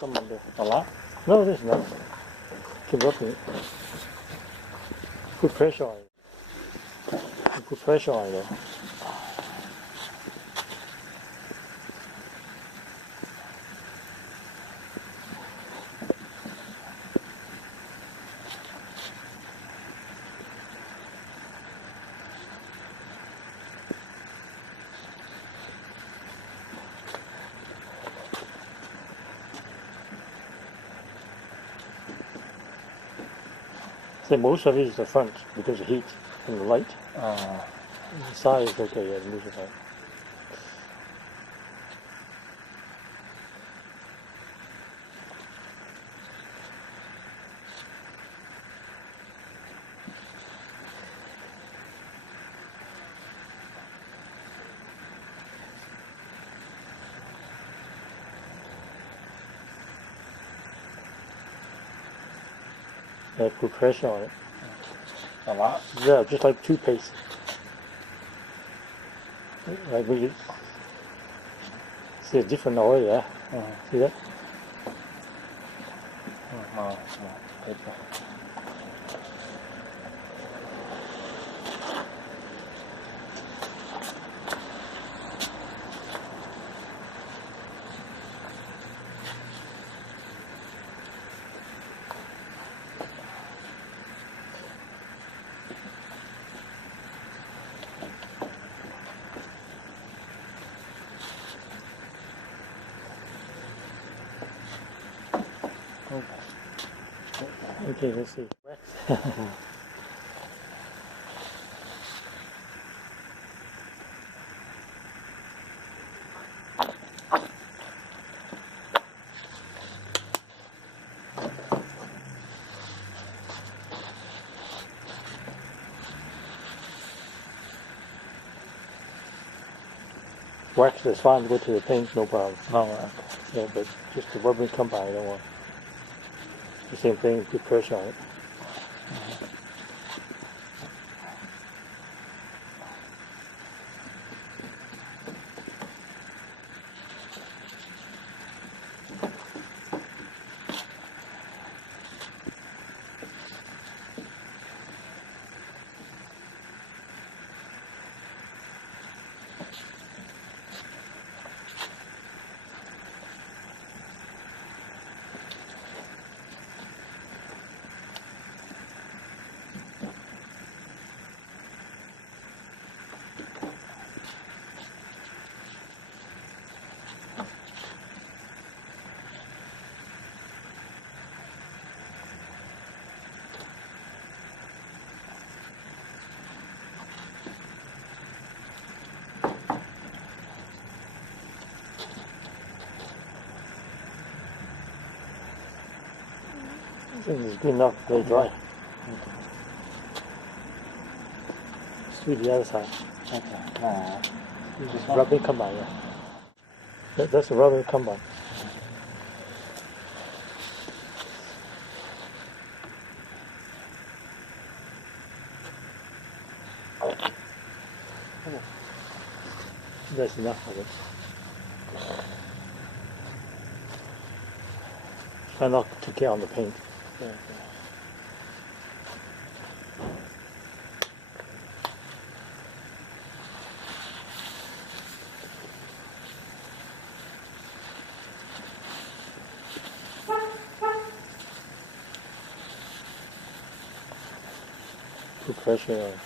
Come on there. A lot? No, there's not. Keep working it. Put pressure on it. You put pressure on it though. So most of it is the front because of heat from the light. The side is okay, yeah, most of it. Yeah, put pressure on it. A lot? Yeah, just like toothpaste. Like we see a different oil, yeah. See that? Paper. Okay, let's see. Wax is fine to go to the paint, no problem. Oh, Yeah, but just the rubbing combine, I don't want. The same thing, put pressure on it. I think it's good enough, very dry. Let's do the other side. okay. Just rubbing combine, yeah. That's the rubbing combine. That's enough of it. Try not to get on the paint. Yeah, Put pressure on it.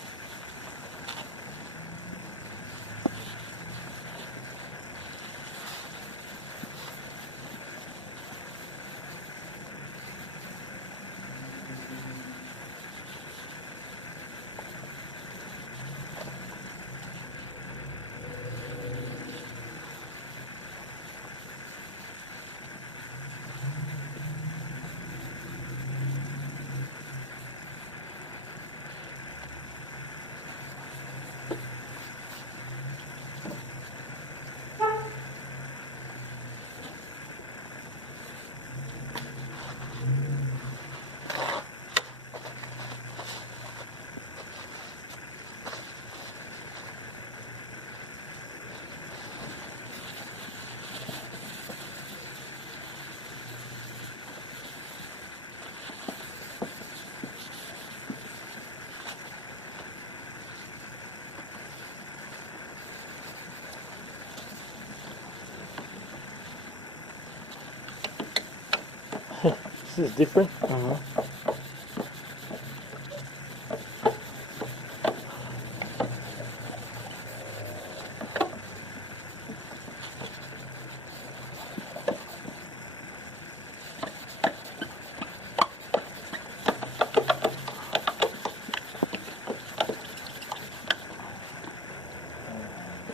This is different.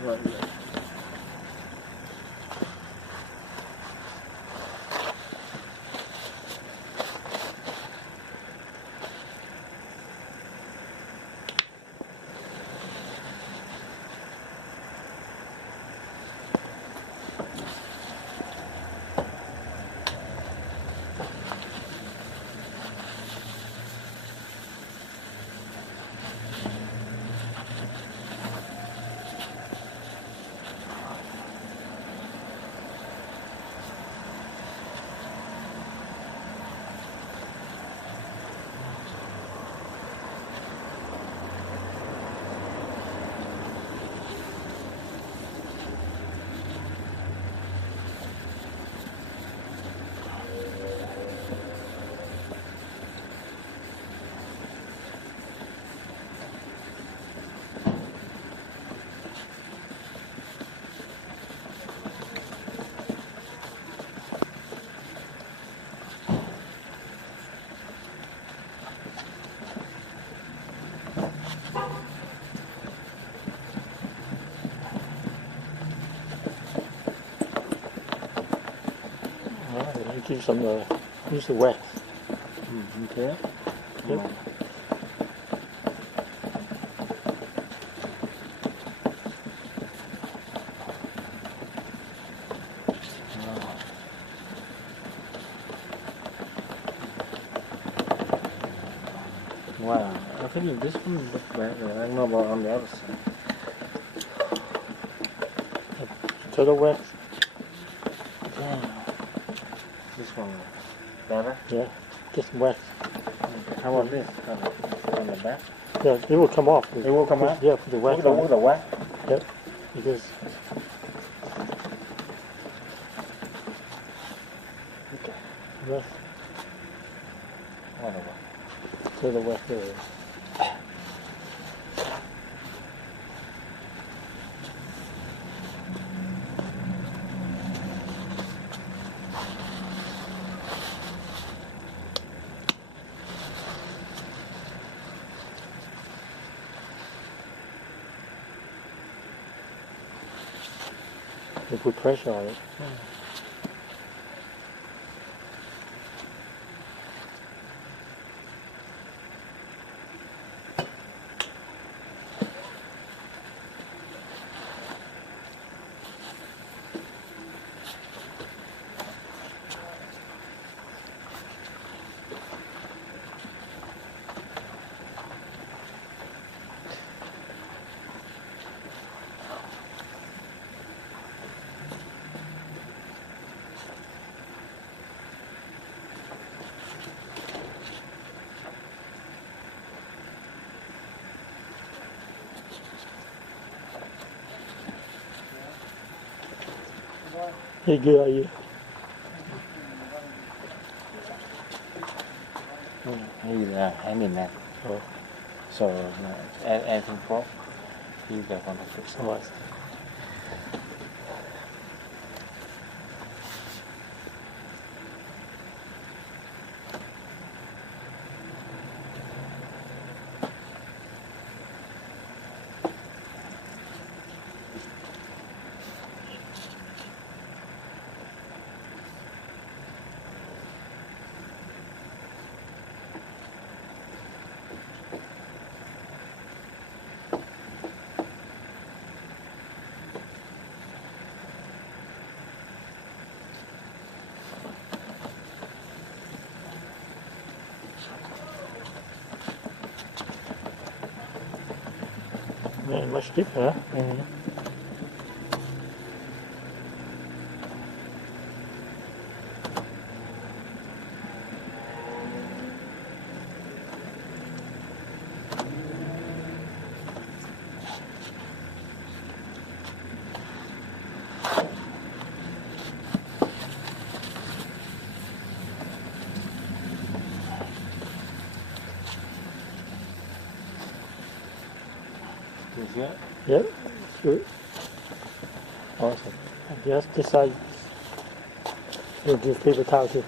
Right. You give some, use the wax. Okay. Yep. Wow, I think this one looks better. I don't know about on the other side. Turtle wax. Damn. This one better. Yeah. Get some wax. How about this? On the back? Yeah, it will come off. It will come out? Yeah, put the wax Look on. at the wax. Yep. Because Okay. wax, Whatever. turtle wax there. You put pressure on it. Hey, good are you? I need that. Oh, So, anything for you guys want to fix it. alright. Man, much different, huh? isn't it? Yep, screw it. Awesome. And just this side. We'll do paper towel too.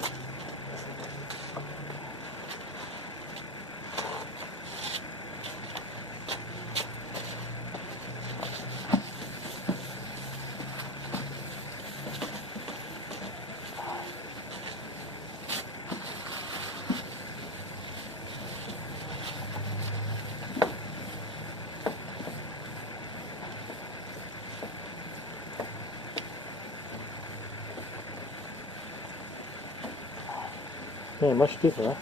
Yeah, much deeper, huh?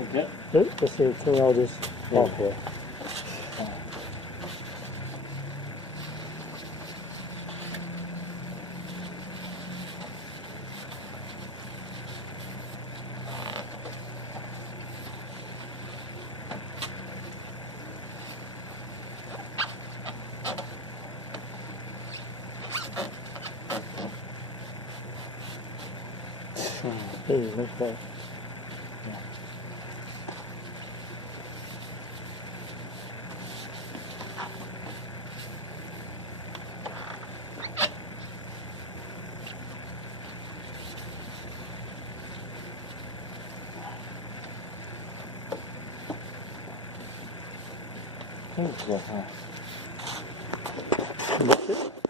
Okay. Good. Let's see, clean all this off here. Hey, nice bag. I think it's good, huh? That's it.